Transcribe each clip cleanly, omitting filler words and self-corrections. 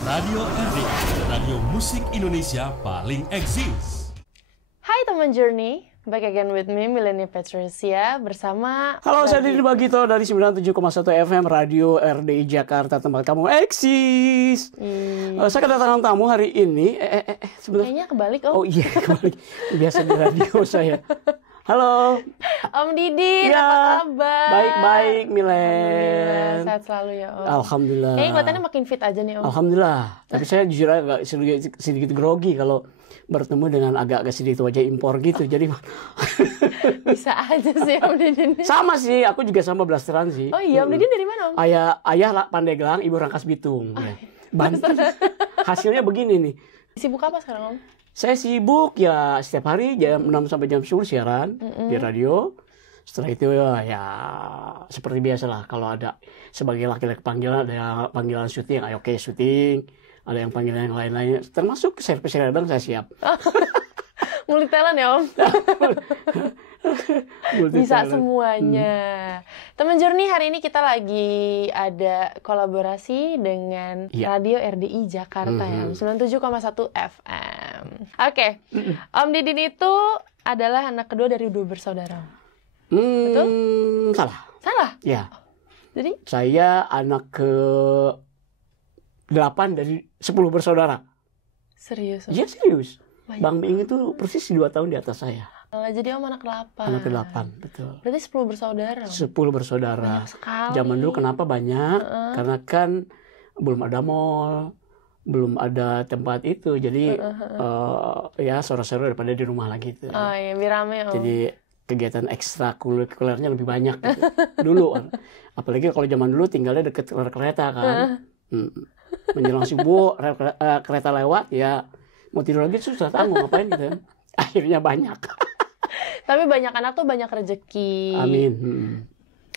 Radio RDI, Radio Musik Indonesia paling eksis. Hai teman Journey, back again with me, Milenia Patricia, bersama... Halo, saya Didi Bagito dari 97,1 FM Radio RDI Jakarta, tempat kamu eksis. Saya kedatangan tamu hari ini, sebenarnya... Kayaknya kebalik, Om. Oh iya, kebalik. Biasa di radio saya. Halo. Om Didin, ya, apa kabar? Baik-baik, Milen. Sehat selalu ya, Om. Alhamdulillah. Kayaknya kelihatannya makin fit aja nih, Om. Alhamdulillah. Tapi saya jujur agak sedikit grogi kalau bertemu dengan agak-agak sedikit wajah impor gitu. Jadi bisa aja sih, Om Didin. sama sih, aku juga sama blasteran sih. Oh iya, Om Didin dari mana, Om? Ayah Pandeglang, ibu Rangkas Bitung. Ya. Banten. Hasilnya begini nih. Sibuk apa sekarang, Om? Saya sibuk ya setiap hari jam 6 sampai jam 10 siaran di radio. Setelah itu ya seperti biasa lah, kalau ada sebagai laki-laki panggilan, ada panggilan syuting, ayo oke syuting. Ada yang panggilan yang lain-lainnya, termasuk servis radang saya siap. Multi talent ya, Om? Bisa semuanya. Teman Journey, hari ini kita lagi ada kolaborasi dengan Radio RDI Jakarta ya, 97,1 FM. Oke. Om Didin itu adalah anak kedua dari 2 bersaudara. Betul? Salah? Ya. Jadi? Saya anak ke-8 dari 10 bersaudara. Serius? Om? Iya serius. Banyak. Bang Miing itu persis 2 tahun di atas saya. Jadi Om anak ke-8. Anak ke-8, betul. Berarti 10 bersaudara. 10 bersaudara. Banyak sekali. Zaman dulu kenapa banyak? Karena kan belum ada mall, belum ada tempat itu. Jadi ya saudara-saudara daripada di rumah lagi gitu. Oh iya, biar rame, Om. Jadi kegiatan ekstrakurikulernya lebih banyak gitu. Dulu. Apalagi kalau zaman dulu tinggalnya deket kereta kan. Menjelang subuh kereta lewat ya mau tidur lagi susah, tahu mau ngapain gitu. Akhirnya banyak. Tapi banyak anak tuh banyak rezeki. Amin.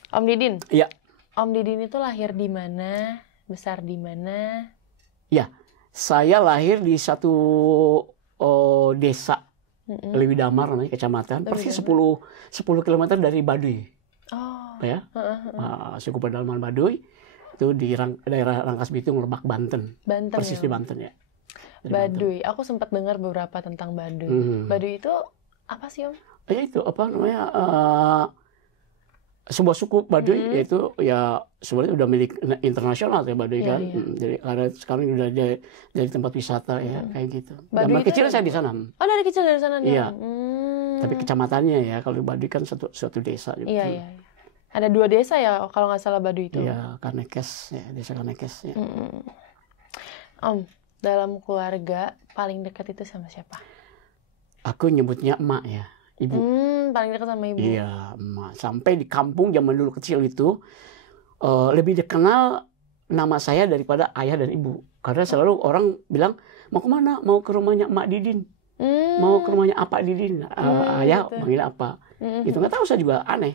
Om Didin. Iya. Om Didin itu lahir di mana? Besar di mana? Ya, saya lahir di satu desa Lewi Damar namanya, kecamatan. Persis 10 km dari Baduy. Oh. Ya. Suku pedalaman Baduy itu di daerah Rangkas Bitung, Lebak, Banten. Banten. Persis ya, di Banten ya. Baduy. Aku sempat dengar beberapa tentang Baduy. Baduy itu apa sih, Om? Ya itu apa namanya? Sebuah suku Baduy, yaitu ya sebenarnya udah milik internasional ya Baduy kan. Jadi karena sekarang udah jadi tempat wisata ya kayak gitu. Zaman kecil saya di sana. Oh, dari kecil dari sana dia. Iya. Tapi kecamatannya ya, kalau Baduy kan suatu desa. Iya. Ada 2 desa ya kalau nggak salah Baduy itu. Iya, Kanekes ya, desa Kanekes ya. Om, dalam keluarga paling dekat itu sama siapa? Aku nyebutnya emak ya, ibu. Paling dekat sama ibu. Iya, emak. Sampai di kampung zaman dulu kecil itu lebih dikenal nama saya daripada ayah dan ibu. Karena selalu orang bilang, mau kemana? Mau ke rumahnya Emak Didin. Mau ke rumahnya Apa Didin. Ayah gitu. panggil apa. Itu nggak tahu, saya juga aneh.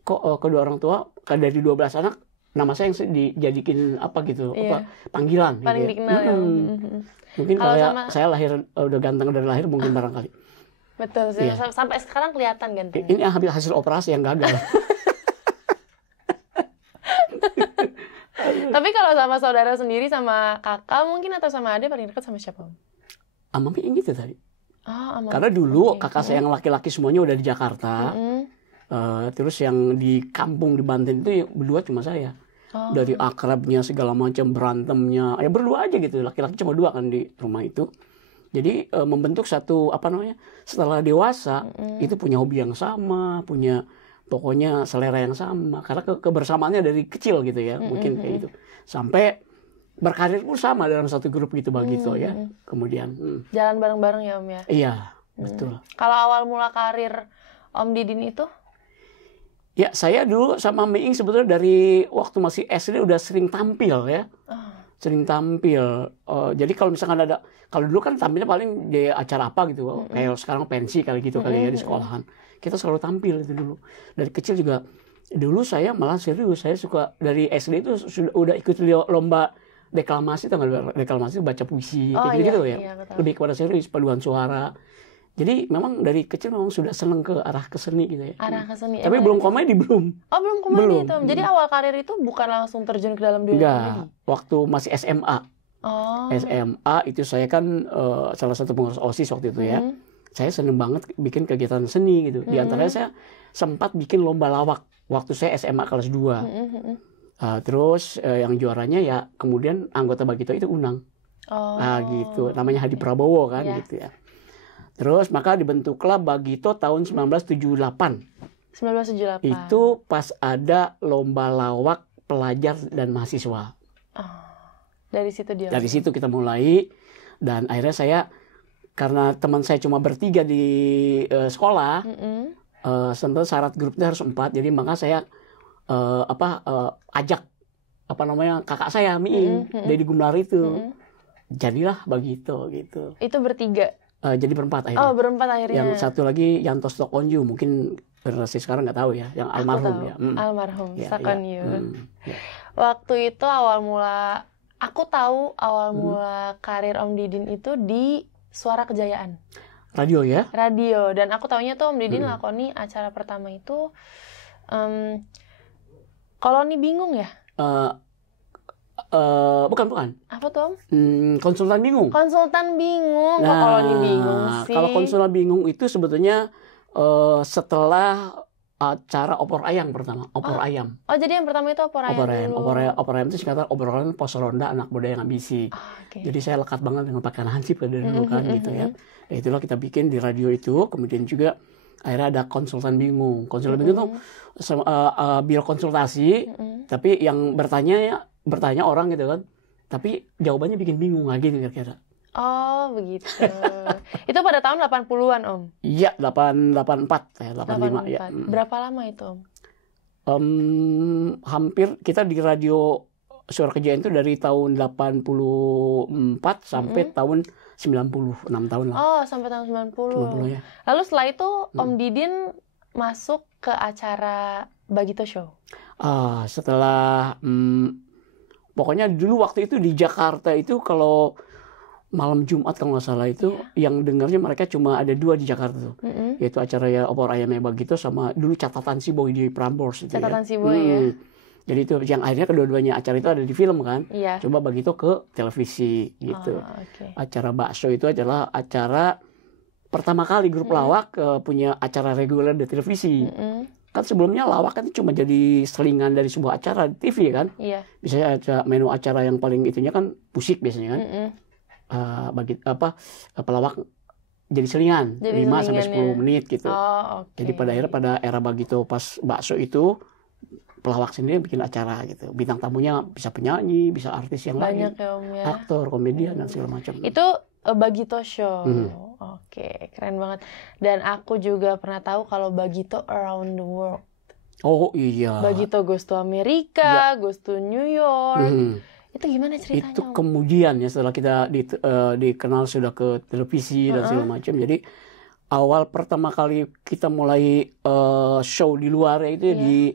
Kok kedua orang tua, dari 12 anak, nama saya yang dijadikan apa gitu, panggilan. Paling gitu. dikenal ya. Mungkin kalau saya lahir udah ganteng dari lahir, mungkin barangkali. Betul sih. Iya. Sampai sekarang kelihatan ganteng. Ini hasil operasi yang gagal. Tapi kalau sama saudara sendiri, sama kakak mungkin atau sama adik, paling dekat sama siapa, Om? Sama Miing gitu tadi. Oh, karena dulu kakak saya yang laki-laki semuanya udah di Jakarta. Terus yang di kampung di Banten itu berdua cuma saya. Dari akrabnya segala macam, berantemnya ya berdua aja gitu. Laki-laki cuma 2 kan di rumah itu. Jadi membentuk satu apa namanya, setelah dewasa itu punya hobi yang sama, punya pokoknya selera yang sama. Karena kebersamaannya dari kecil gitu ya, mungkin kayak gitu. Sampai berkarir pun sama dalam satu grup gitu Bagito ya. Kemudian jalan bareng-bareng ya, Om ya. Iya, betul. Kalau awal mula karir Om Didin itu? Ya, saya dulu sama Miing sebetulnya dari waktu masih SD udah sering tampil ya. Sering tampil. Jadi kalau misalkan ada, kalau dulu kan tampilnya paling di acara apa gitu. Kayak sekarang pensi kali gitu kali ya di sekolahan. Kita selalu tampil itu dulu. Dari kecil juga. Dulu saya malah serius. Saya suka dari SD itu udah ikut lomba deklamasi. Deklamasi baca puisi. Gitu ya. Iya, lebih kepada serius, paduan suara. Jadi memang dari kecil memang sudah seneng ke arah keseni gitu ya. Arah keseni. Tapi belum komedi, belum. Oh, belum komedi itu. Jadi awal karir itu bukan langsung terjun ke dalam dunia komedi. Waktu masih SMA. SMA itu saya kan salah satu pengurus OSIS waktu itu ya. Saya seneng banget bikin kegiatan seni gitu. Di antaranya saya sempat bikin lomba lawak waktu saya SMA kelas 2. Terus yang juaranya ya kemudian anggota Bagito itu Unang. Gitu. Namanya Hadi Prabowo kan gitu ya. Terus maka dibentuklah Bagito tahun 1978. 1978. Itu pas ada lomba lawak pelajar dan mahasiswa. Dari situ dia. Dari situ kita mulai, dan akhirnya saya karena teman saya cuma bertiga di sekolah, tentu syarat grupnya harus 4, jadi maka saya ajak kakak saya Miing dari Gumelar itu, jadilah Bagito gitu. Itu bertiga. Jadi berempat akhirnya. Berempat akhirnya. Yang satu lagi Yanto Stokonju, mungkin generasi sekarang nggak tahu ya, yang almarhum ya. Almarhum Stokonju. Ya. Waktu itu aku tahu awal mula karir Om Didin itu di Suara Kejayaan. Radio ya? Radio, dan aku taunya tuh Om Didin lakoni acara pertama itu Koloni Bingung ya? Bukan. Apa tuh Om? Konsultan Bingung. Konsultan Bingung, kok Koloni Bingung sih? Kalau Konsultan Bingung itu sebetulnya setelah acara Opor Ayam pertama, Ayam. Jadi yang pertama itu Opor Ayam dulu. Opor Ayam itu singkatan obrolan pos ronda anak muda yang ambisi. Jadi saya lekat banget dengan pakaian hansip dari dulu kan gitu ya. Itulah kita bikin di radio itu, kemudian juga akhirnya ada Konsultan Bingung. Konsultan Bingung itu biro konsultasi, tapi yang bertanya orang gitu kan. Tapi jawabannya bikin bingung lagi kira-kira. Oh, begitu. Itu pada tahun 80-an, Om? Iya, 84 ya, 85 ya. Berapa lama itu, Om? Hampir kita di radio Suara Kejayaan itu dari tahun 84 sampai tahun 90, 6 tahun lah. Sampai tahun 90 ya. Lalu setelah itu Om Didin masuk ke acara Bagito Show? Setelah pokoknya dulu waktu itu di Jakarta itu kalau malam Jumat kalau nggak salah itu yang dengarnya mereka cuma ada 2 di Jakarta tuh, yaitu acara ya Opor Ayamnya Bagito sama dulu Catatan Si Boy di Prambors itu. Catatan Si Boy ya. Jadi itu yang akhirnya kedua-duanya acara itu ada di film kan. Iya. Coba Bagito ke televisi gitu. Acara Bakso itu adalah acara pertama kali grup lawak punya acara reguler di televisi. Kan sebelumnya lawak kan cuma jadi selingan dari sebuah acara di TV kan. Iya. Biasanya ada menu acara yang paling itunya kan musik biasanya kan. Pelawak jadi selingan 5 sampai 10 menit gitu. Jadi pada akhirnya pada era Bagito pas Bakso itu pelawak sendiri bikin acara gitu. Bintang tamunya bisa penyanyi, bisa artis yang banyak lain. Ya, Om, ya. Aktor, komedian dan segala macam. Itu Bagito Show. Oke, keren banget. Dan aku juga pernah tahu kalau Bagito Around the World. Oh iya. Bagito goes to Amerika, goes to New York. Itu gimana ceritanya? Itu kemudian ya setelah kita dikenal sudah ke televisi dan segala macam. Jadi awal pertama kali kita mulai show di luar itu di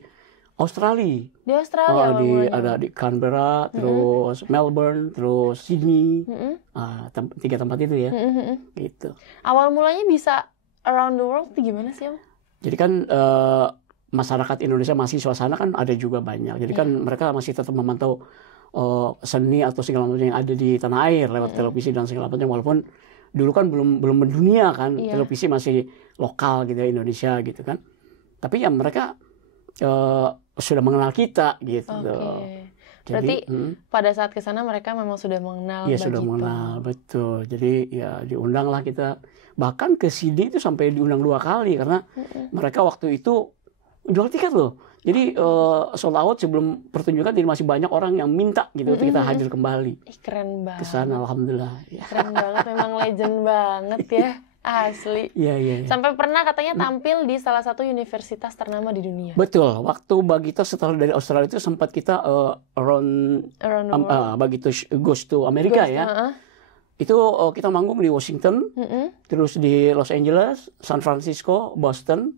Australia. Di Australia ada di Canberra, terus Melbourne, terus Sydney. 3 tempat itu ya. Gitu. Awal mulanya bisa around the world itu gimana sih, Om? Jadi kan masyarakat Indonesia mahasiswa sana kan ada juga banyak. Jadi kan mereka masih tetap memantau seni atau segala macam yang ada di tanah air lewat televisi dan segala macam, walaupun dulu kan belum mendunia kan, televisi masih lokal gitu ya, Indonesia gitu kan, tapi ya mereka sudah mengenal kita gitu. Berarti pada saat kesana mereka memang sudah mengenal Bagito. Sudah mengenal, betul. Jadi ya diundang lah kita, bahkan ke CD itu sampai diundang 2 kali karena mereka waktu itu jual tiket loh. Jadi sold out sebelum pertunjukan, jadi masih banyak orang yang minta gitu untuk kita hadir kembali. Keren banget. Kesana, alhamdulillah. Keren banget, memang legend banget ya, asli. Iya. Sampai pernah katanya tampil di salah satu universitas ternama di dunia. Betul. Waktu Bagito setelah dari Australia itu sempat kita around Bagito goes to Amerika ya. Itu kita manggung di Washington, terus di Los Angeles, San Francisco, Boston,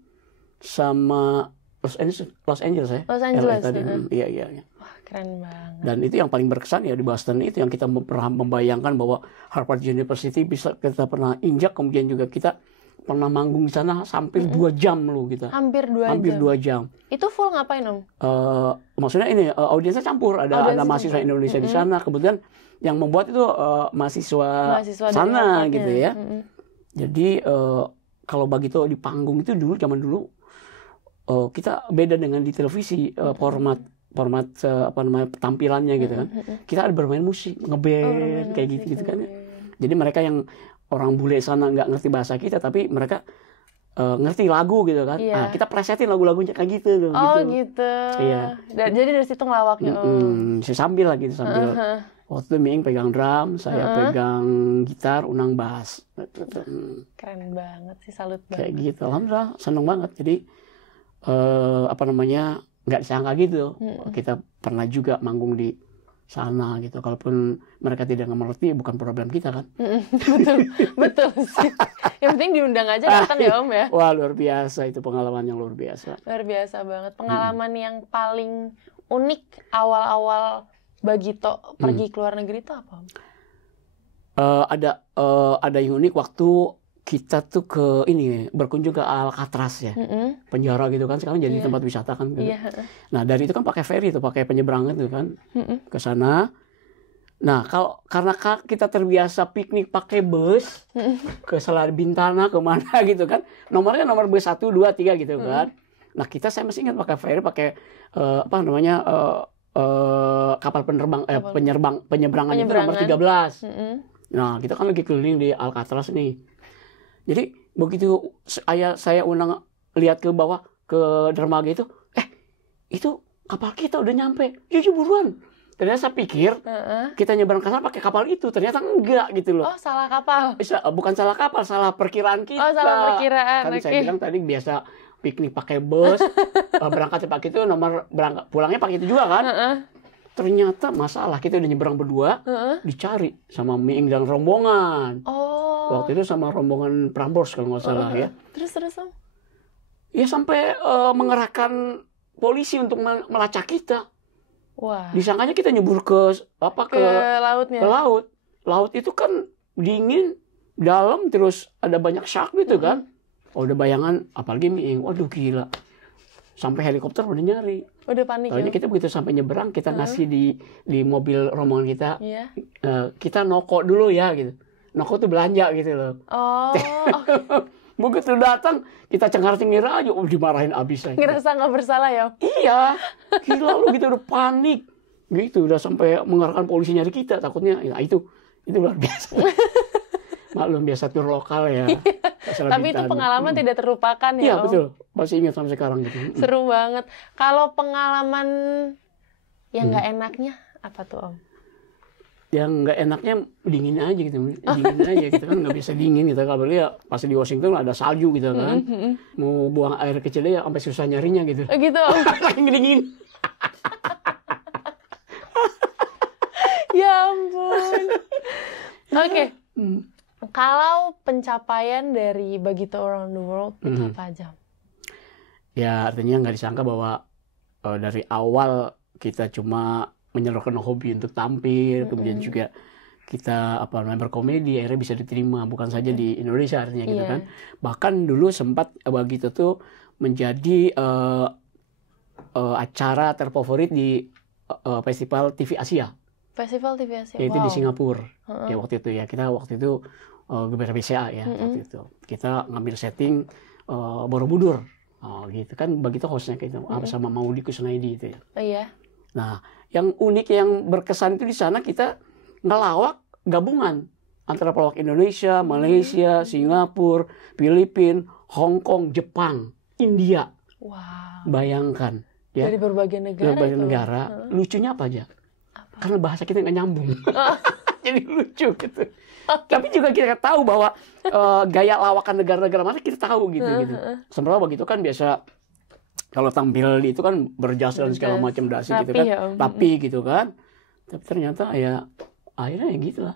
sama Los Angeles ya. Los Angeles. Iya. Wah, keren banget. Dan itu yang paling berkesan ya di Boston itu, yang kita pernah membayangkan bahwa Harvard University bisa kita pernah injak, kemudian juga kita pernah manggung di sana hampir 2 jam loh kita. Hampir 2 jam. Itu full ngapain Om? Maksudnya ini audiensnya campur, ada mahasiswa Indonesia di sana. Kebetulan yang membuat itu mahasiswa sana gitu ya. Jadi kalau begitu di panggung itu dulu zaman dulu kita beda dengan di televisi format tampilannya gitu kan. Kita ada bermain musik, ngeband kayak gitu kan ya. Jadi mereka yang orang bule sana nggak ngerti bahasa kita, tapi mereka ngerti lagu gitu kan. Nah, kita presetin lagu-lagunya kayak gitu. Gitu. Iya. Jadi dari situ ngelawaknya. Sambil lah gitu, sambil. Waktu itu Miing pegang drum, saya pegang gitar, Unang bass. Keren banget sih, salut banget. Kayak gitu, alhamdulillah seneng banget. Jadi nggak disangka gitu. Kita pernah juga manggung di sana gitu. Kalaupun mereka tidak mengerti, bukan problem kita kan. betul sih. Yang penting diundang aja datang ya Om ya. Wah, luar biasa, itu pengalaman yang luar biasa. Luar biasa banget. Pengalaman yang paling unik awal-awal Bagito pergi ke luar negeri itu apa Om? Ada yang unik waktu kita tuh berkunjung ke Alcatraz ya, penjara gitu kan, sekarang jadi tempat wisata kan. Gitu. Nah dari itu kan pakai ferry tuh, pakai penyeberangan tuh kan ke sana. Nah karena kita terbiasa piknik pakai bus ke Selat Bintana kemana gitu kan, nomornya nomor bus 1, 2, 3 gitu kan. Nah saya masih ingat pakai ferry, pakai kapal penyeberangan itu nomor 13. Nah kita kan lagi keliling di Alcatraz nih. Jadi begitu saya lihat ke bawah ke dermaga itu kapal kita udah nyampe. Yuk buruan. Ternyata saya pikir kita nyebrang ke sana pakai kapal itu, ternyata enggak gitu loh. Oh, salah kapal. Bukan salah kapal, salah perkiraan kita. Oh, salah perkiraan. Kan saya bilang tadi biasa piknik pakai bus, berangkat pakai itu, nomor berangkat pulangnya pakai itu juga kan. Ternyata masalah, kita udah nyebrang berdua, dicari sama Miing dan rombongan. Waktu itu sama rombongan Prambors kalau nggak salah ya. Terus Om? Ya sampai mengerahkan polisi untuk melacak kita. Wah. Disangkanya kita nyebur ke lautnya. Ke laut. Laut itu kan dingin, dalam, terus ada banyak shark gitu kan. Udah bayangan, apalagi Miing, waduh gila. Sampai helikopter udah nyari. Udah panik ya? Kita begitu sampai nyeberang, kita ngasih di mobil rombongan kita, kita noko dulu ya gitu. Noko tuh belanja gitu loh. Begitu datang, kita cengar-cengir aja, dimarahin abis aja. Ngerasa nggak bersalah ya? Iya, gila lu gitu, udah panik. Gitu, udah sampai mengarahkan polisi nyari kita, takutnya, ya itu luar biasa. Maklum biasa tur lokal ya. Tapi itu pengalaman tidak terlupakan ya Om? Iya betul, masih ingat sampai sekarang gitu. Seru banget. Kalau pengalaman yang nggak enaknya apa tuh Om? Yang nggak enaknya dingin aja gitu, kan nggak bisa dingin gitu. Kalau ya pas di Washington ada salju gitu kan, mau buang air kecilnya ya sampai susah nyarinya gitu. Gitu Om? Saking dingin. Ya ampun. Oke. Kalau pencapaian dari Bagito Around the World itu apa aja? Ya artinya nggak disangka bahwa dari awal kita cuma menyalurkan hobi untuk tampil, kemudian juga kita berkomedi, akhirnya bisa diterima bukan saja di Indonesia artinya gitu kan. Bahkan dulu sempat Bagito tuh menjadi acara terfavorit di Festival TV Asia. Festival TV Asia. Yaitu di Singapura. Ya waktu itu ya, kita waktu itu Geber BCA ya waktu itu. Kita ngambil setting Borobudur. Gitu kan, Bagito hostnya gitu, sama Maudy Kusnaidi itu ya. Iya. Nah, yang unik yang berkesan itu di sana kita ngelawak gabungan antara pelawak Indonesia, Malaysia, Singapura, Filipina, Hong Kong, Jepang, India. Wow. Bayangkan ya. Dari berbagai negara. Berbagai negara. Lucunya apa aja? Karena bahasa kita nggak nyambung. Jadi lucu gitu. Tapi juga kita tahu bahwa gaya lawakan negara-negara mana kita tahu gitu. Sementara Bagito kan biasa kalau tampil itu kan berjas dan segala macam dasi gitu kan. Ya, Tapi gitu kan. Tapi ternyata ya akhirnya ya gitu lah.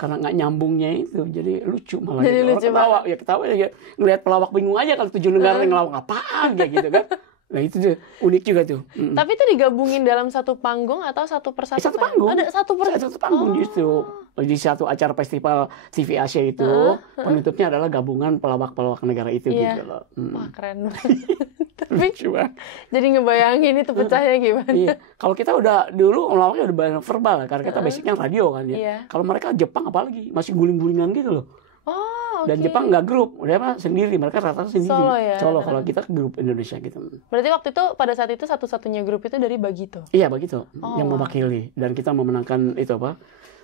Karena nggak nyambungnya itu jadi lucu malah. Jadi gitu. lucu ketawa ya ketawa ya ngelihat pelawak bingung aja kalau 7 negara yang ngelawak apaan kayak gitu kan. Nah itu tuh unik juga tuh. Tapi itu digabungin dalam satu panggung atau satu persatu? Satu panggung. Ada satu panggung justru. di satu acara festival TV Asia itu penutupnya adalah gabungan pelawak-pelawak negara itu gitu loh. Wah, keren banget. Tapi jadi ngebayangin itu pecahnya gimana. Iya. Kalau kita udah dulu melawaknya udah banyak verbal karena kita basicnya radio kan ya. Iya. Kalau mereka Jepang apalagi masih guling-gulingan gitu loh. Oh, Dan Jepang nggak grup, udah sendiri, mereka rata-rata sendiri. Solo ya. Solo, kalau kita grup Indonesia gitu. Berarti waktu itu pada saat itu satu-satunya grup itu dari Bagito. Iya Bagito yang mewakili dan kita memenangkan itu apa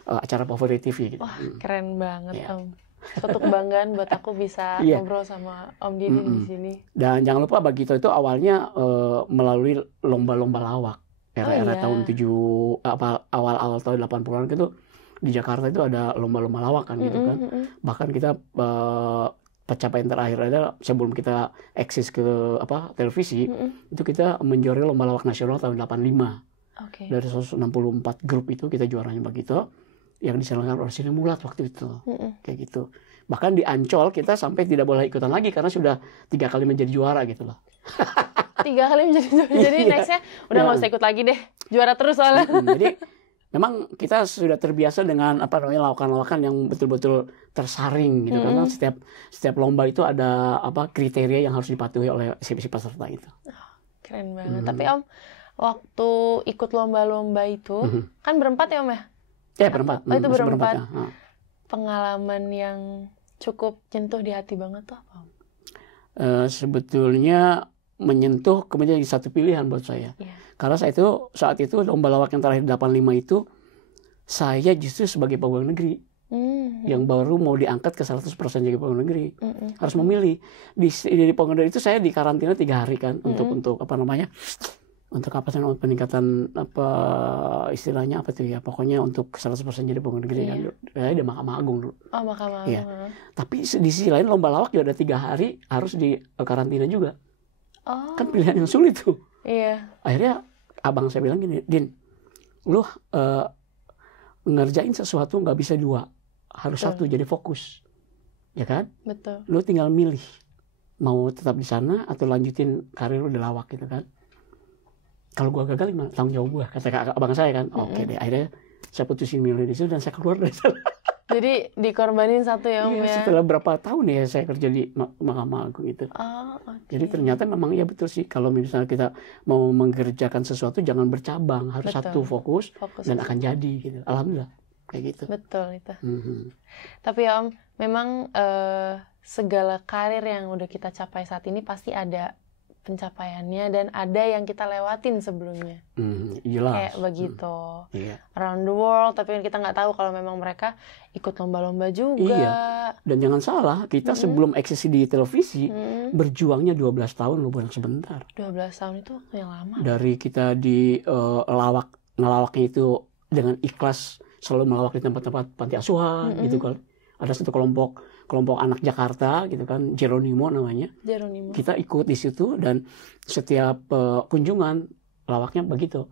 acara favorit TV gitu. Wah, keren banget Om. Suatu kebanggaan buat aku bisa ngobrol sama Om Didi di sini. Dan jangan lupa Bagito itu awalnya melalui lomba-lomba lawak era-era tahun awal-awal tahun 80-an itu. Di Jakarta itu ada lomba-lomba lawak kan gitu kan. Bahkan kita pencapaian terakhir adalah sebelum kita eksis ke televisi, itu kita menjuarai lomba lawak nasional tahun 85. Dari 164 grup itu kita juaranya Bagito yang diselenggarakan oleh Sinemulat waktu itu. Kayak gitu. Bahkan di Ancol kita sampai tidak boleh ikutan lagi karena sudah 3 kali menjadi juara gitu loh. 3 kali menjadi juara. Jadi nextnya udah nggak usah ikut lagi deh. Juara terus soalnya. Jadi memang kita sudah terbiasa dengan lawakan-lawakan yang betul-betul tersaring gitu karena setiap lomba itu ada kriteria yang harus dipatuhi oleh si peserta itu. Keren banget. Tapi Om, waktu ikut lomba-lomba itu kan berempat ya Om ya? Ya berempat. Oh itu berempat. Ya. Pengalaman yang cukup nyentuh di hati banget tuh apa Om? Sebetulnya menyentuh kemudian jadi satu pilihan buat saya. Karena saat itu lomba lawak yang terakhir 85 itu saya justru sebagai pegawai negeri yang baru mau diangkat ke 100% jadi pegawai negeri harus memilih di pegawai negeri itu saya di karantina 3 hari kan untuk untuk peningkatan istilahnya pokoknya untuk 100% jadi pegawai negeri kan saya di Mahkamah Agung dulu. Oh Mahkamah Agung. Ya. Tapi di sisi lain lomba lawak juga ada 3 hari harus di karantina juga. Kan pilihan yang sulit tuh. Iya. Akhirnya abang saya bilang gini, Din, lu ngerjain sesuatu nggak bisa 2, harus satu jadi fokus, ya kan? Betul. Lu tinggal milih mau tetap di sana atau lanjutin karir lu di lawak gitu kan? Kalau gua gagal gimana? Tanggung jawab gua, kata abang saya kan. Oke deh, akhirnya saya putusin milih di situ dan saya keluar dari sana. Jadi dikorbanin satu ya Om ya? Setelah berapa tahun ya saya kerja di Mahkamah Agung itu. Jadi ternyata memang ya betul sih kalau misalnya kita mau mengerjakan sesuatu jangan bercabang, harus satu fokus dan akan jadi gitu. Alhamdulillah kayak gitu. Betul itu. Tapi ya Om, memang segala karir yang udah kita capai saat ini pasti ada pencapaiannya dan ada yang kita lewatin sebelumnya. Jelas. Kayak begitu. Around the world, tapi kita nggak tahu kalau memang mereka ikut lomba-lomba juga. Iya. Dan jangan salah, kita sebelum eksis di televisi berjuangnya 12 tahun loh, bukan sebentar. 12 tahun itu yang lama. Dari kita di ngelawaknya itu dengan ikhlas selalu melawak di tempat-tempat panti asuhan gitu kan. Ada satu kelompok anak Jakarta gitu kan, Jeronimo namanya. Jeronimo. Kita ikut di situ dan setiap kunjungan lawaknya begitu.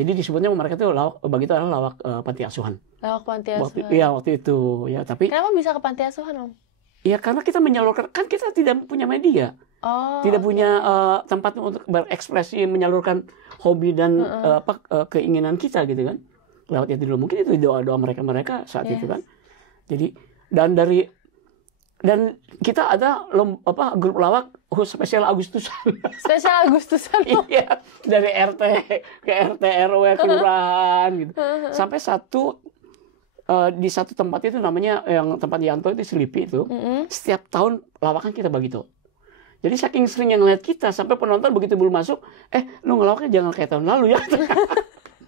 Jadi disebutnya mereka tuh begitu adalah lawak panti asuhan. Lawak panti asuhan. Waktu itu ya, tapi kenapa bisa ke panti asuhan Om? Ya karena kita menyalurkan, kan kita tidak punya media. Tidak punya tempat untuk berekspresi, menyalurkan hobi dan keinginan kita gitu kan. Lewat itu dulu, mungkin itu doa-doa mereka saat itu kan. Jadi dan kita ada grup lawak spesial Agustusan. Spesial Agustusan. Iya, dari RT ke RT RW kelurahan gitu. Sampai di satu tempat itu namanya yang tempat Yanto itu Selipi itu. Setiap tahun lawakan kita begitu. Jadi saking sering yang ngeliat kita sampai penonton begitu belum masuk, lu ngelawaknya jangan kayak tahun lalu ya.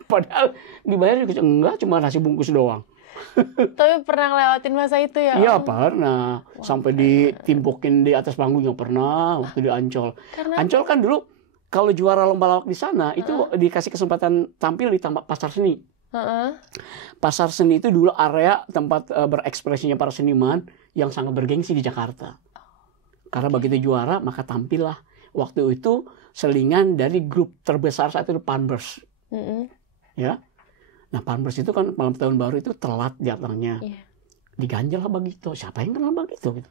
Padahal dibayar juga enggak, cuma nasi bungkus doang. Tapi pernah ngelewatin masa itu ya? Iya pernah. Sampai ditimpukin di atas panggung yang pernah waktu di Ancol. Ancol kan dulu kalau juara lomba lawak di sana itu dikasih kesempatan tampil di pasar seni. Pasar seni itu dulu area tempat berekspresinya para seniman yang sangat bergengsi di Jakarta. Karena begitu juara maka tampillah. Waktu itu selingan dari grup terbesar saat itu Panbers. Ya. Nah Panbers itu kan malam tahun baru itu telat datangnya. Diganjel lah Bagito. Siapa yang kenal Bagito gitu?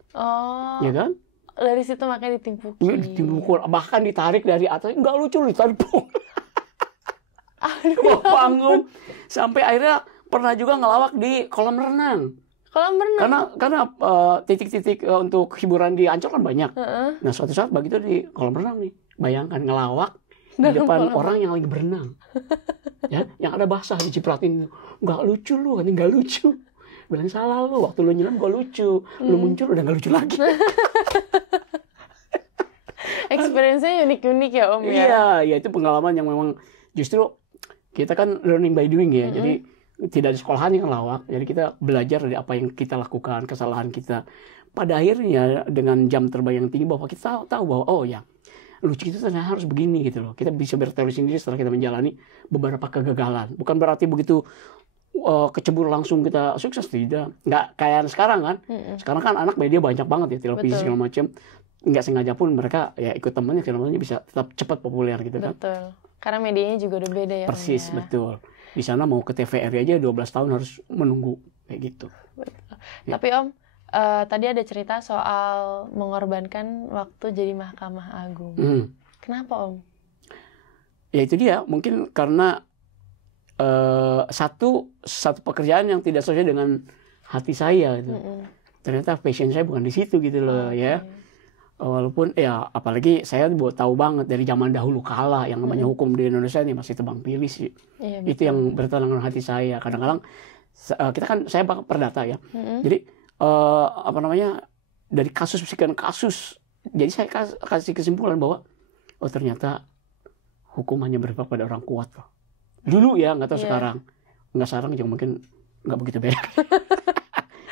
Ya kan? Dari situ makanya ditimpukin. Ditimpukul, bahkan ditarik dari atas. Enggak lucu, ditarik bawah panggung. Sampai akhirnya pernah juga ngelawak di kolam renang. Kolam renang? Karena titik-titik untuk hiburan di Ancol kan banyak. Nah suatu saat begitu di kolam renang nih, bayangkan ngelawak di depan orang yang lagi berenang. Ya, yang ada basah dicipratin, nggak lucu lu, kan nggak lucu. Bilang salah lu, waktu lu nyelam gak lucu, lu muncul udah gak lucu lagi. Experience-nya unik-unik ya Om ya? Iya, itu pengalaman yang memang justru kita kan learning by doing ya. Jadi tidak di sekolahan kan lawak. Jadi kita belajar dari apa yang kita lakukan, kesalahan kita. Pada akhirnya dengan jam terbang yang tinggi bahwa kita tahu bahwa oh ya lucu itu ternyata harus begini gitu loh. Kita bisa berteori sendiri setelah kita menjalani beberapa kegagalan. Bukan berarti begitu kecebur langsung kita sukses, tidak. Nggak kayak sekarang kan. Sekarang kan anak media banyak banget ya, televisi segala macam. Nggak sengaja pun mereka ya ikut temannya bisa tetap cepat populer gitu kan. Betul. Karena medianya juga udah beda ya. Persis, ya. Betul. Di sana mau ke TVRI aja 12 tahun harus menunggu kayak gitu. Betul. Ya. Tapi Om, tadi ada cerita soal mengorbankan waktu jadi Mahkamah Agung. Kenapa Om? Ya itu dia, mungkin karena satu pekerjaan yang tidak sesuai dengan hati saya gitu. Ternyata passion saya bukan di situ gitu loh ya. Walaupun ya apalagi saya tahu banget dari zaman dahulu kala yang namanya hukum di Indonesia ini masih tebang pilih sih. Iya, itu yang bertentangan dengan hati saya. Kadang-kadang kita kan saya perdata ya. Jadi dari kasus sekian kasus, jadi saya kasih kesimpulan bahwa oh ternyata hukum hanya berpihak pada orang kuat loh. Dulu ya, nggak tahu sekarang. Nggak sekarang juga mungkin nggak begitu beda.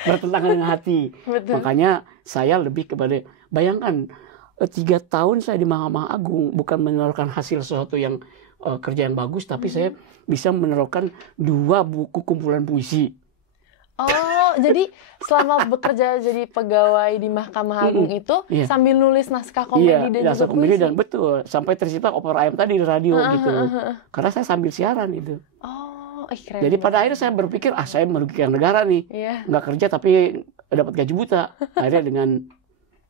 Bertentangan dengan hati. Betul. Makanya saya lebih kepada, bayangkan 3 tahun saya di Mahkamah Agung bukan meneruskan hasil sesuatu yang kerja yang bagus, tapi saya bisa meneruskan 2 buku kumpulan puisi. Oh, jadi selama bekerja jadi pegawai di Mahkamah Agung itu sambil nulis naskah komedi dan juga puisi. Dan betul, sampai tercipta opera ayam tadi di radio gitu. Karena saya sambil siaran itu. Keren. Jadi pada akhirnya saya berpikir, saya merugikan negara nih. Nggak kerja tapi dapat gaji buta. Akhirnya dengan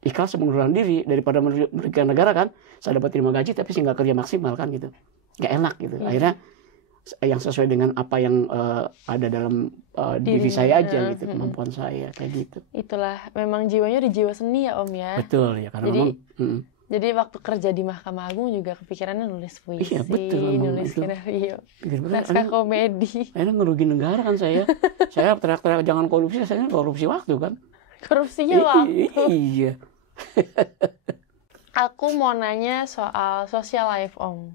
ikhlas mengundurkan diri daripada merugikan negara kan. Saya dapat terima gaji tapi saya nggak kerja maksimal kan gitu. Nggak enak gitu. Akhirnya yang sesuai dengan apa yang ada dalam diri saya aja gitu, kemampuan saya kayak gitu. Itulah, memang jiwanya di jiwa seni ya Om ya. Betul ya, karena jadi waktu kerja di Mahkamah Agung juga kepikirannya nulis puisi, nulis skenario, naskah komedi. Ini ngerugi negara kan saya. Saya teriak-teriak jangan korupsi, saya korupsi waktu kan. Korupsinya waktu. Iya. Aku mau nanya soal social life Om.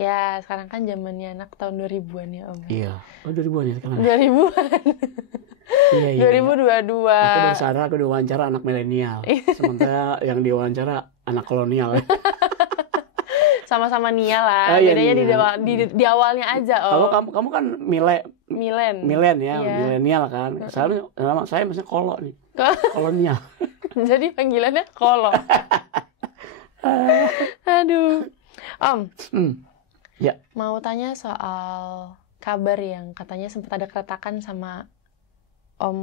Ya sekarang kan zamannya anak tahun 2000-an ya Om. Iya, 2000-an ya sekarang. 2000-an. Iya. 2022. Aku baru sadar aku diwawancara anak milenial. Sementara yang diwawancara anak kolonial. Sama-sama Nia lah. Bedanya di awalnya aja Om. Kalau kamu kan milen ya, milenial kan. Saya maksudnya kolo nih. Kolonial. Jadi panggilannya kolo. Aduh. Om. Ya. Mau tanya soal kabar yang katanya sempat ada keretakan sama Om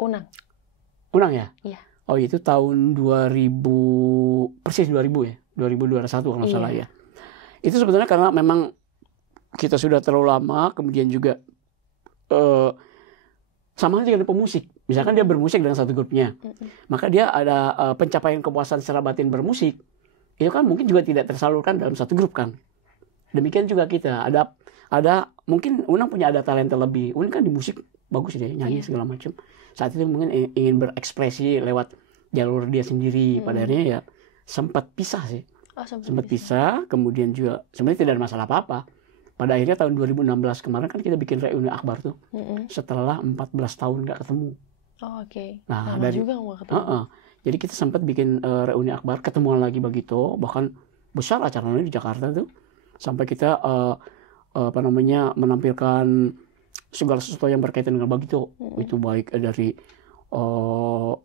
Unang. Unang ya? Iya. Oh itu tahun 2000, persis 2000 ya? 2021 kalau salah ya. Itu sebetulnya karena memang kita sudah terlalu lama, kemudian juga sama halnya dengan pemusik. Misalkan dia bermusik dengan satu grupnya, maka dia ada pencapaian kepuasan secara batin bermusik. Itu kan mungkin juga tidak tersalurkan dalam satu grup kan. Demikian juga kita. Ada mungkin Unang punya ada talenta lebih. Unang kan di musik bagus deh, nyanyi segala macam. Saat itu mungkin ingin berekspresi lewat jalur dia sendiri. Pada akhirnya ya sempat pisah sih. Sempat pisah, kemudian juga sebenarnya tidak ada masalah apa-apa. Pada akhirnya tahun 2016 kemarin kan kita bikin reuni akbar tuh. Setelah 14 tahun nggak ketemu. Nah, lama juga nggak ketemu. Jadi kita sempat bikin reuni akbar, ketemuan lagi begitu, bahkan besar acaranya di Jakarta tuh. Sampai kita menampilkan segala sesuatu yang berkaitan dengan Bagito. Itu baik dari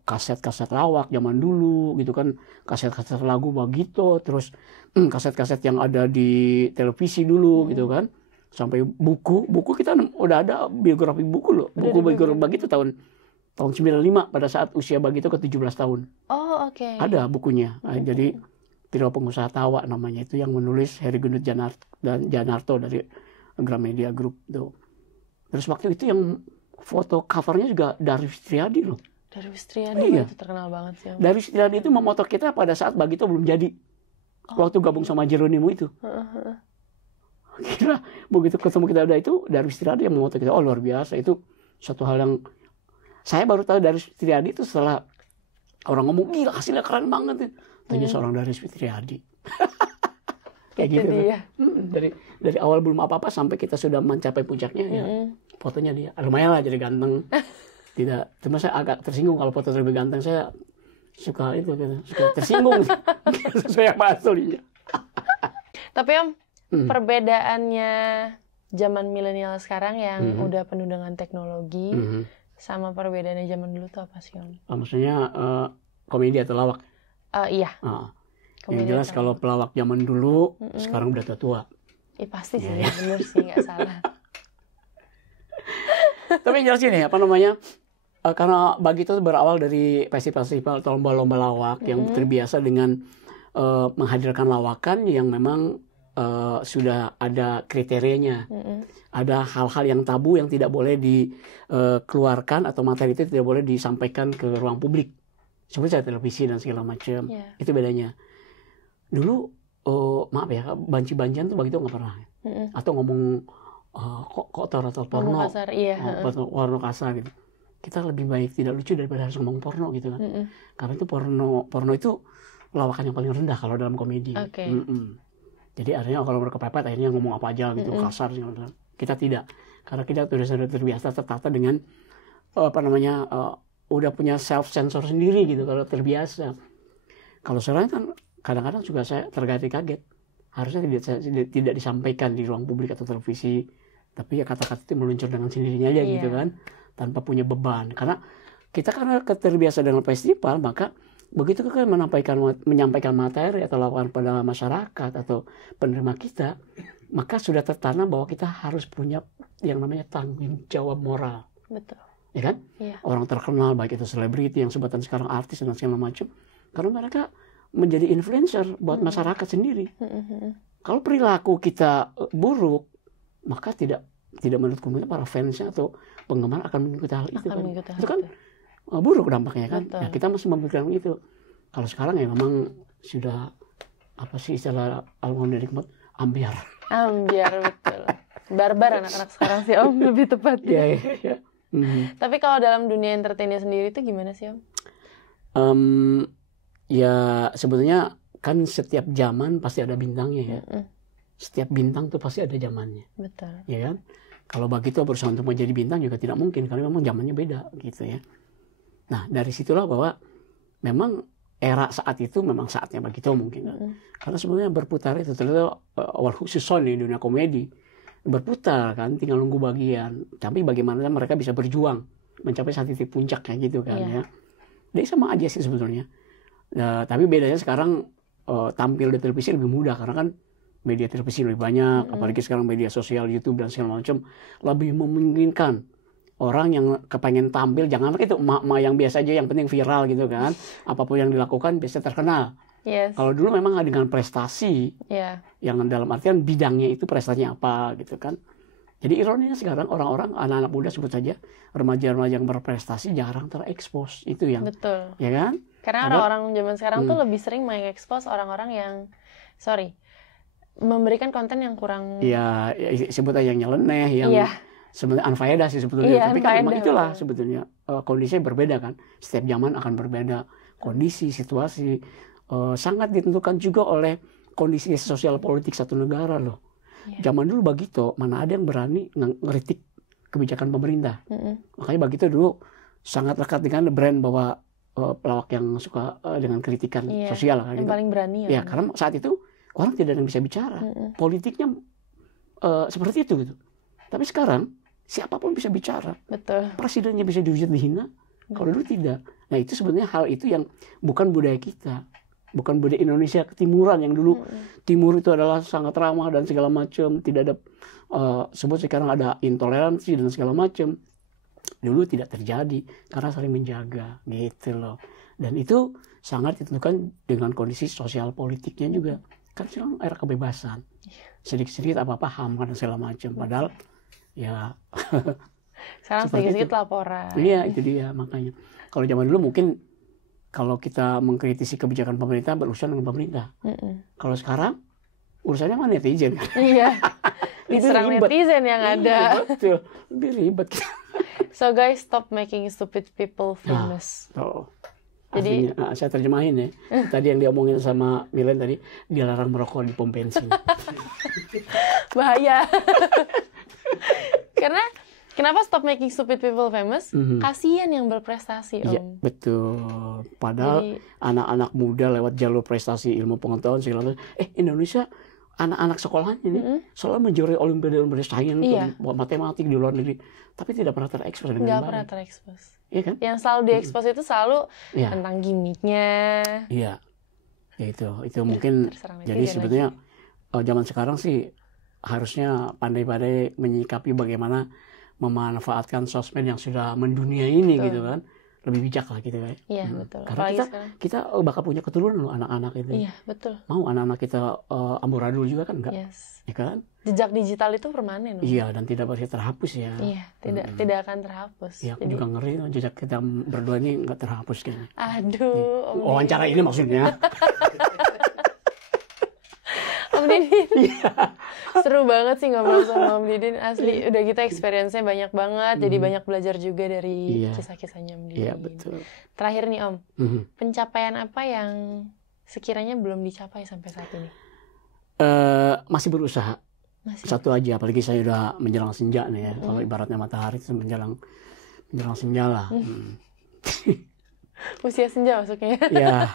kaset-kaset lawak zaman dulu gitu kan, kaset-kaset lagu Bagito, terus kaset-kaset yang ada di televisi dulu gitu kan, sampai buku kita udah ada biografi buku loh, buku biografi Bagito tahun 95 pada saat usia Bagito ke 17 tahun. Ada bukunya. Jadi Trio Pengusaha Tawa namanya, itu yang menulis Heri Gunut Janarto dari Gramedia Group tuh. Terus waktu itu yang foto covernya juga Darwis Triadi loh. Darwis Triadi itu terkenal banget sih. Darwis Triadi itu memoto kita pada saat Bagito belum jadi. Waktu gabung sama Jeronimo itu. Kira begitu ketemu kita udah itu, Darwis Triadi yang memoto kita. Oh luar biasa, itu suatu hal yang saya baru tahu Darwis Triadi itu setelah orang ngomong, gila hasilnya keren banget. Tanya seorang Darwis Triadi. Kayak gitu. Dari awal belum apa-apa sampai kita sudah mencapai puncaknya ya. Fotonya dia. Lumayan lah jadi ganteng. Tidak, cuma saya agak tersinggung kalau foto lebih ganteng. Saya suka itu, suka tersinggung. Sesuai apa aslinya. Tapi Om, perbedaannya zaman milenial sekarang yang udah penuh dengan teknologi sama perbedaannya zaman dulu tuh apa sih Om? Maksudnya komedi atau lawak? Iya. Yang jelas kalau pelawak zaman dulu sekarang udah tua. Pasti sih, bener sih, nggak salah. Tapi yang jelas ini apa namanya? Karena Bagito berawal dari festival-festival atau lomba-lomba lawak yang terbiasa dengan menghadirkan lawakan yang memang sudah ada kriterianya. Ada hal-hal yang tabu yang tidak boleh dikeluarkan atau materi itu tidak boleh disampaikan ke ruang publik. Seperti televisi dan segala macam. Itu bedanya. Dulu maaf ya, banci-bancian tuh Bagito nggak pernah. Atau ngomong kotor atau porno. Kasar, porno kasar gitu. Kita lebih baik tidak lucu daripada harus ngomong porno gitu kan. Karena itu porno itu lawakan yang paling rendah kalau dalam komedi. Jadi artinya kalau berkepepet akhirnya ngomong apa aja gitu, kasar gitu. Kita tidak. Karena kita sudah terbiasa tertata dengan udah punya self sensor sendiri gitu kalau terbiasa. Kalau sekarang kan kadang-kadang juga saya terkaget-kaget. Harusnya tidak disampaikan di ruang publik atau televisi, tapi ya kata-kata itu meluncur dengan sendirinya aja gitu kan, tanpa punya beban. Karena kita karena terbiasa dengan festival, maka begitu kita menyampaikan materi atau lawakan pada masyarakat atau penerima kita, maka sudah tertanam bahwa kita harus punya yang namanya tanggung jawab moral. Betul. Ya kan? Orang terkenal baik itu selebriti yang sebutan sekarang artis dan segala macam, karena mereka menjadi influencer buat masyarakat sendiri. Kalau perilaku kita buruk, maka tidak menurutku para fansnya atau penggemar akan mengikuti hal itu kan. Itu kan buruk dampaknya kan. Ya, kita masih memikirkan itu. Kalau sekarang ya memang sudah apa sih istilah almarhum Deddy Kempot, ambiar. Ambiar betul. Barbar anak-anak sekarang sih Om, lebih tepat. Iya. Tapi kalau dalam dunia entertainnya sendiri itu gimana sih Om? Ya sebetulnya kan setiap zaman pasti ada bintangnya ya. Setiap bintang tuh pasti ada zamannya. Betul. Ya kan? Kalau Bagito berusaha untuk menjadi bintang juga tidak mungkin karena memang zamannya beda gitu ya. Nah dari situlah bahwa memang era saat itu memang saatnya Bagito mungkin. Karena sebenarnya berputar itu ternyata awal khusus di dunia komedi berputar kan, tinggal nunggu bagian. Tapi bagaimana mereka bisa berjuang mencapai saat titik puncaknya gitu kan ya. Jadi sama aja sih sebetulnya. Tapi bedanya sekarang tampil di televisi lebih mudah karena kan media televisi lebih banyak, apalagi sekarang media sosial, YouTube dan segala macam lebih memungkinkan orang yang kepengen tampil, jangan itu emak-emak yang biasa aja yang penting viral gitu kan, apapun yang dilakukan biasa terkenal. Kalau dulu memang dengan prestasi, yang dalam artian bidangnya itu prestasinya apa gitu kan. Jadi ironinya sekarang orang-orang anak-anak muda sebut saja remaja-remaja yang berprestasi jarang terekspos, itu yang betul. Ya kan? Karena orang-orang zaman sekarang tuh lebih sering mengekspos orang-orang yang memberikan konten yang kurang sebut aja yang nyeleneh, yang sebenarnya unfaedah sih sebetulnya. Tapi kan memang itulah sebetulnya kondisinya berbeda kan. Setiap zaman akan berbeda kondisi, situasi, sangat ditentukan juga oleh kondisi sosial politik satu negara loh. Zaman dulu Bagito mana ada yang berani ngeritik kebijakan pemerintah. Makanya Bagito dulu sangat lekat dengan brand bahwa pelawak yang suka dengan kritikan sosial kan, yang gitu. Paling berani ya karena saat itu orang tidak ada yang bisa bicara. Politiknya seperti itu gitu. Tapi sekarang siapapun bisa bicara. Betul. Presidennya bisa dihujat, dihina. Kalau dulu tidak. Nah itu sebenarnya hal itu yang bukan budaya kita, bukan budaya Indonesia ketimuran yang dulu timur itu adalah sangat ramah dan segala macam, tidak ada sebut sekarang ada intoleransi dan segala macam. Dulu tidak terjadi karena saling menjaga gitu loh. Dan itu sangat ditentukan dengan kondisi sosial politiknya juga. Kan sekarang era kebebasan. Sedikit-sedikit apa-apa HAM dan segala macam. Padahal Ya. Sekarang sedikit-sedikit laporan. Iya, itu dia makanya. Kalau zaman dulu mungkin kalau kita mengkritisi kebijakan pemerintah berurusan dengan pemerintah. Kalau sekarang urusannya sama netizen. Iya. Diserang netizen yang ada. Iya, betul. Lebih ribet. So guys, stop making stupid people famous. Jadi saya terjemahin ya. Tadi yang diomongin sama Milen tadi, dia larang merokok di pom bensin. Bahaya. Karena kenapa stop making stupid people famous? Kasian yang berprestasi, Om. Iya, betul. Padahal anak-anak muda lewat jalur prestasi ilmu pengetahuan segala macam. Indonesia anak-anak sekolahnya ini selalu menjuarai olimpiade sains, matematik di luar negeri, tapi tidak pernah terekspos dengan baik. Nggak pernah terekspos. Iya kan? Yang selalu diekspos itu selalu tentang gimmicknya. Iya. Ya itu mungkin jadi sebetulnya zaman sekarang sih harusnya pandai-pandai menyikapi bagaimana memanfaatkan sosmed yang sudah mendunia ini gitu kan. Lebih bijak lah gitu kan. Iya, betul. Karena kita bakal punya keturunan loh anak-anak itu. Iya, betul. Mau anak-anak kita amburadul juga kan enggak? Yes. Ya kan? Jejak digital itu permanen. Iya, dan tidak bisa terhapus ya. Iya, tidak akan terhapus. Iya, aku juga ngeri jejak kita berdua ini enggak terhapus kayaknya. Aduh, wawancara ini maksudnya. Om Didin. Seru banget sih ngobrol sama Om Didin, asli. Udah kita experience-nya banyak banget, jadi banyak belajar juga dari kisah-kisahnya Om Didin. Iya, betul. Terakhir nih Om, pencapaian apa yang sekiranya belum dicapai sampai saat ini? Masih berusaha. Satu aja, apalagi saya udah menjelang senja nih ya. Kalau ibaratnya matahari itu menjelang senja lah. Usia senja masuknya. Ya,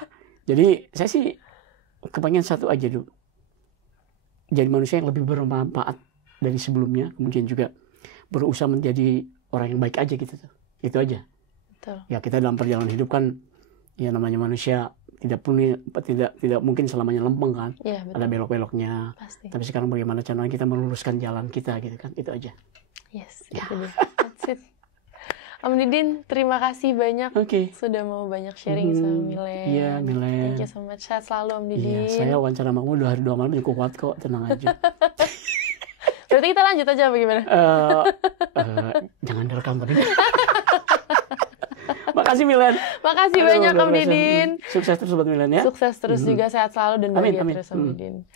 jadi saya sih kepengen satu aja dulu. Jadi manusia yang lebih bermanfaat dari sebelumnya, kemudian juga berusaha menjadi orang yang baik aja gitu tuh. Itu aja. Betul. Ya kita dalam perjalanan hidup kan ya namanya manusia tidak mungkin selamanya lempeng kan. Ya, ada belok-beloknya. Pasti. Tapi sekarang bagaimana caranya kita meluruskan jalan kita gitu kan. Itu aja. Yes, itu dia. That's it. Om Didin, terima kasih banyak sudah mau banyak sharing sama Milen. Iya, Milen. Thank you so much. Sehat selalu Om Didin. Iya, saya wawancara sama kamu 2 hari 2 malam cukup kuat kok, tenang aja. Berarti kita lanjut aja bagaimana? Jangan direkam tadi. Makasih Milen. Makasih banyak Om Didin. Sukses terus buat Milen ya. Sukses terus juga, sehat selalu dan bahagia terus Om Didin.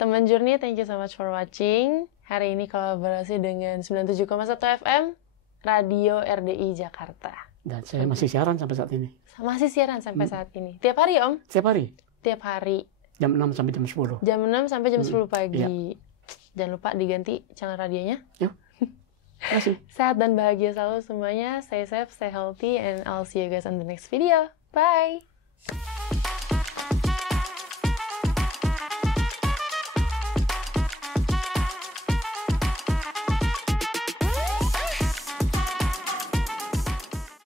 Teman Journey, thank you so much for watching. Hari ini kolaborasi dengan 97,1 FM. Radio RDI Jakarta. Dan saya masih siaran sampai saat ini. Masih siaran sampai saat ini. Tiap hari Om? Tiap hari. Tiap hari. Jam 6 sampai jam 10. Jam 6 sampai jam 10 pagi. Ya. Jangan lupa diganti channel radionya. Yuk. Terima kasih. Sehat dan bahagia selalu semuanya. Stay safe, stay healthy, and I'll see you guys on the next video. Bye!